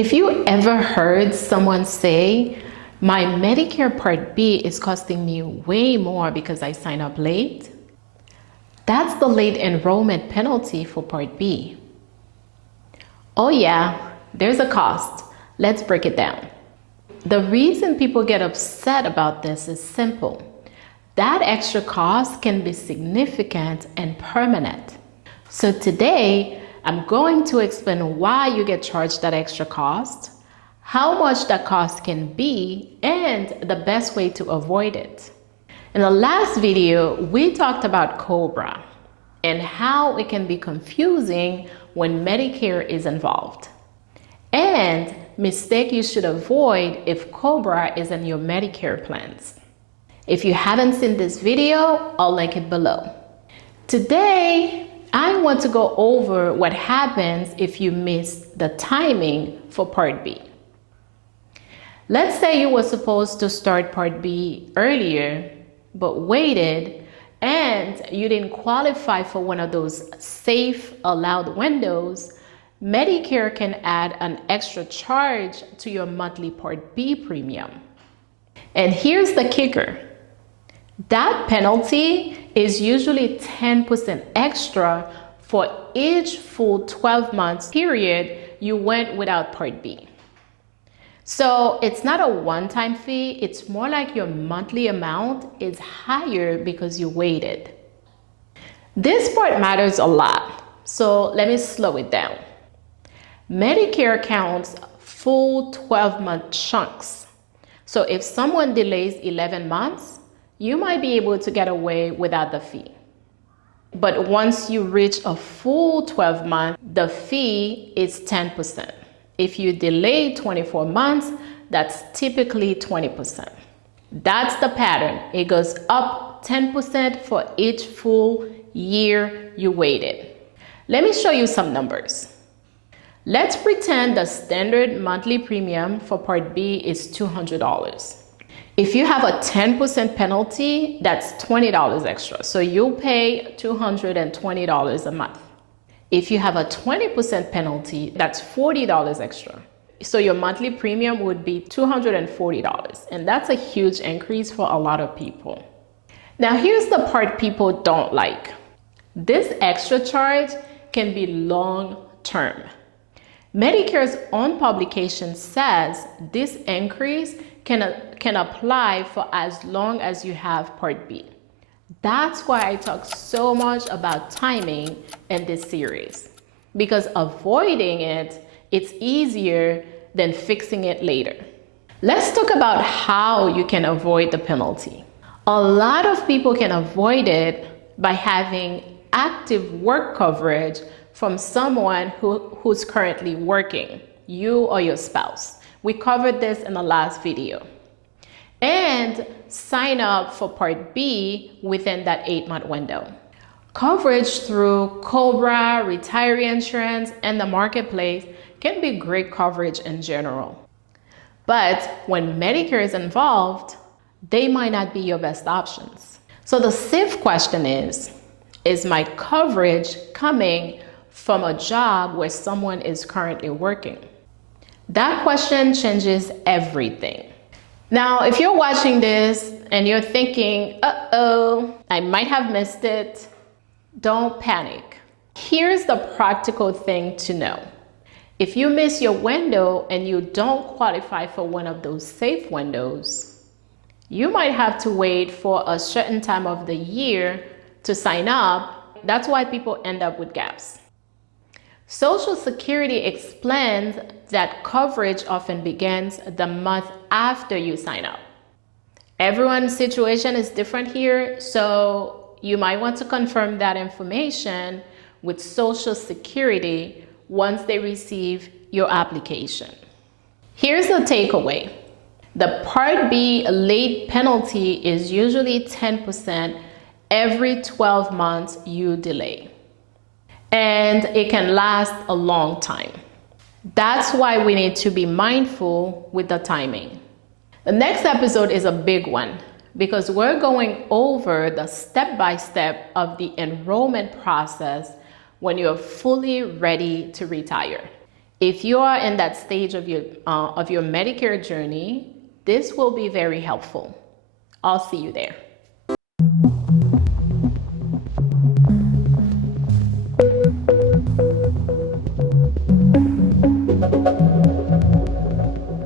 If you ever heard someone say, my Medicare Part B is costing me way more because I signed up late, that's the late enrollment penalty for Part B. Oh yeah, there's a cost. Let's break it down. The reason people get upset about this is simple. That extra cost can be significant and permanent. So today, I'm going to explain why you get charged that extra cost, how much that cost can be, and the best way to avoid it. In the last video, we talked about COBRA and how it can be confusing when Medicare is involved, and mistake you should avoid if COBRA is in your Medicare plans. If you haven't seen this video, I'll link it below. Today, I want to go over what happens if you miss the timing for Part B. Let's say you were supposed to start Part B earlier, but waited, and you didn't qualify for one of those safe allowed windows. Medicare can add an extra charge to your monthly Part B premium. And here's the kicker. That penalty is usually 10% extra for each full 12 months period you went without Part B. So it's not a one-time fee, it's more like your monthly amount is higher because you waited. This part matters a lot, so let me slow it down. Medicare counts full 12-month chunks. So if someone delays 11 months, you might be able to get away without the fee. But once you reach a full 12 months, the fee is 10%. If you delay 24 months, that's typically 20%. That's the pattern. It goes up 10% for each full year you waited. Let me show you some numbers. Let's pretend the standard monthly premium for Part B is $200. If you have a 10% penalty, that's $20 extra. So you'll pay $220 a month. If you have a 20% penalty, that's $40 extra. So your monthly premium would be $240. And that's a huge increase for a lot of people. Now here's the part people don't like. This extra charge can be long-term. Medicare's own publication says this increase can apply for as long as you have Part B. That's why I talk so much about timing in this series, because avoiding it's easier than fixing it later. Let's talk about how you can avoid the penalty. A lot of people can avoid it by having active work coverage from someone who's currently working, you or your spouse. We covered this in the last video. And sign up for Part B within that 8-month window. Coverage through COBRA, retiree insurance, and the marketplace can be great coverage in general. But when Medicare is involved, they might not be your best options. So the safe question is my coverage coming from a job where someone is currently working? That question changes everything. Now, if you're watching this and you're thinking, uh-oh, I might have missed it, don't panic. Here's the practical thing to know. If you miss your window and you don't qualify for one of those safe windows, you might have to wait for a certain time of the year to sign up. That's why people end up with gaps. Social Security explains that coverage often begins the month after you sign up. Everyone's situation is different here, so you might want to confirm that information with Social Security once they receive your application. Here's the takeaway. The Part B late penalty is usually 10% every 12 months you delay. And it can last a long time. That's why we need to be mindful with the timing. The next episode is a big one because we're going over the step-by-step of the enrollment process when you're fully ready to retire. If you are in that stage of your Medicare journey, this will be very helpful. I'll see you there.